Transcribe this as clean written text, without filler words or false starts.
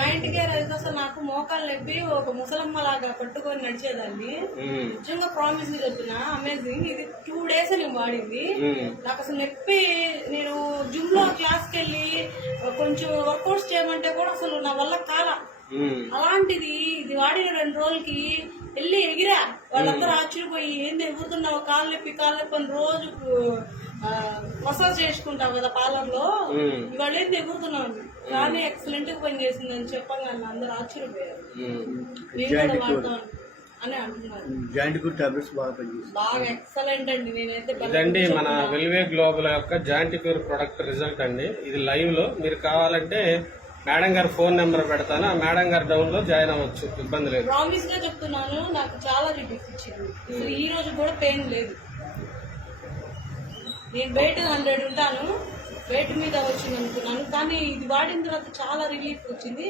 Joint care అయితే అసలు నాకు మోకాలు నొప్పి ఒక ముసలమ్మ లాగా పట్టుకొని నడిచేదాన్ని. నిజంగా ప్రామిస్ చెప్తున్నా, అమేజింగ్. ఇది 2 days నేను వాడింది. నాకు అసలు నొప్పి, నేను జిమ్ లో క్లాస్కి వెళ్ళి కొంచెం వర్కౌట్స్ చేయమంటే కూడా అసలు నా వల్ల కాల. అలాంటిది ఇది వాడిన 2 రోజులకి వెళ్ళి ఎగిరా. వాళ్ళందరూ ఆశ్చర్యపోయి, ఏంది ఎగురుతున్నావు, కాలు నొప్పి అని రోజు మసాజ్ చేసుకుంటావు కదా పార్లర్ లో, ఇవాళ ఏంది ఎగురుతున్నావు కానీ ఎక్సలెంట్ గా పని చేసిందని చెప్పంగా అందరూ ఆశ్చర్యపోయారు. నేను కూడా వాడతాను అని అంటున్నారు. బాగా ఎక్సలెంట్ అండి. నేనైతే ఇదండి మన వెల్వే గ్లోబల్ యొక్క జాయింట్ క్యూర్ ప్రొడక్ట్ రిజల్ట్ అండి. ఇది లైవ్ లో మీరు కావాలంటే మేడం గారు ఫోన్ నెంబర్ పెడతాను, ఆ మేడం గారు డౌన్ లో జాయిన్ అవ్వచ్చు, ఇబ్బంది లేదు. ప్రామిస్ గా చెప్తున్నాను, నాకు చాలా రిలీఫ్ ఇచ్చింది. ఈ రోజు కూడా పెయిన్ లేదు. నేను వెయిట్ 100 ఉంటాను, వెయిట్ మీద వచ్చింది అనుకున్నాను, కానీ ఇది వాడిన తర్వాత చాలా రిలీఫ్ వచ్చింది.